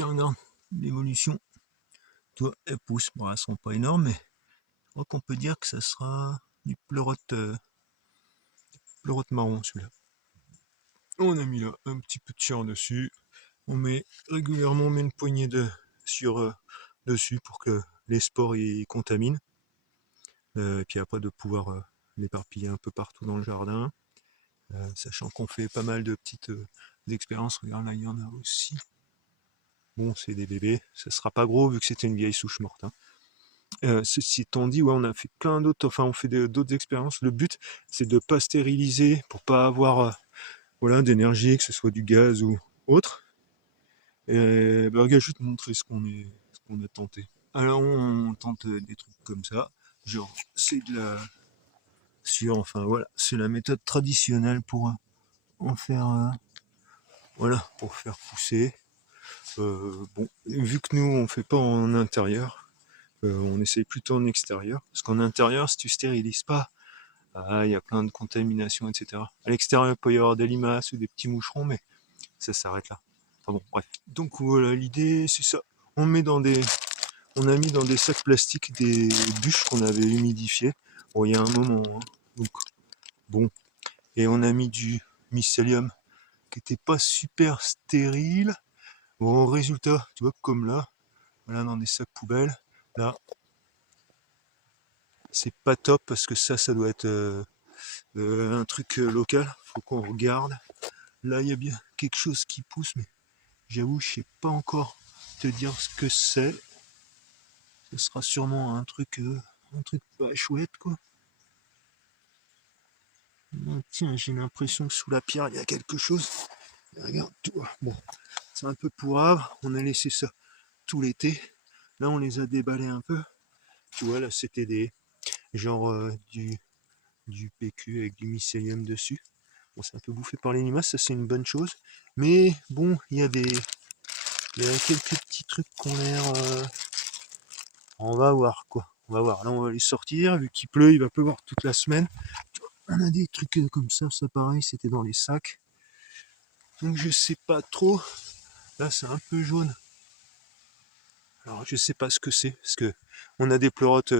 Tiens, regarde, l'évolution. Toi, elles poussent. Bon, elles sont pas énormes, mais je crois qu'on peut dire que ça sera du pleurote marron, celui-là. On a mis là un petit peu de chair dessus. On met régulièrement, on met une poignée de sur dessus pour que les spores y contaminent. Et puis après de pouvoir l'éparpiller un peu partout dans le jardin. Sachant qu'on fait pas mal de petites expériences. Regarde là, il y en a aussi. Bon, c'est des bébés, ça sera pas gros vu que c'était une vieille souche morte, hein. Ceci étant dit, ouais, on a fait plein d'autres, enfin on fait d'autres expériences. Le but, c'est de pas stériliser pour pas avoir voilà, d'énergie, que ce soit du gaz ou autre. Et bah, regarde, je vais te montrer ce qu'on a tenté. Alors on tente des trucs comme ça, genre c'est de la enfin voilà, c'est la méthode traditionnelle pour en faire voilà, pour faire pousser. Bon, vu que nous on fait pas en intérieur, on essaye plutôt en extérieur, parce qu'en intérieur, si tu stérilises pas, il y a plein de contaminations, etc. À l'extérieur, il peut y avoir des limaces ou des petits moucherons, mais ça s'arrête là. Enfin bon, bref. Donc voilà, l'idée, c'est ça. On met dans des, on a mis dans des sacs plastiques des bûches qu'on avait humidifiées. Bon, il y a un moment, hein. Donc bon, et on a mis du mycélium qui était pas super stérile. Bon, résultat, tu vois, comme là, voilà, dans des sacs poubelles, là, c'est pas top parce que ça doit être un truc local. Faut qu'on regarde. Là, il y a bien quelque chose qui pousse, mais j'avoue, je sais pas encore te dire ce que c'est. Ce sera sûrement un truc pas chouette, quoi. Tiens, j'ai l'impression que sous la pierre, il y a quelque chose. Regarde, tout. Bon, c'est un peu pourrave. On a laissé ça tout l'été. Là, on les a déballés un peu. Tu vois, là, c'était des genre du PQ avec du mycélium dessus. Bon, c'est un peu bouffé par les limaces, ça c'est une bonne chose. Mais bon, il y a quelques petits trucs qui ont l'air. On va voir quoi. On va voir. Là, on va les sortir. Vu qu'il pleut, il va pleuvoir toute la semaine. On a des trucs comme ça pareil, c'était dans les sacs. Donc je sais pas trop. Là, c'est un peu jaune. Alors je sais pas ce que c'est, parce que on a des pleurotes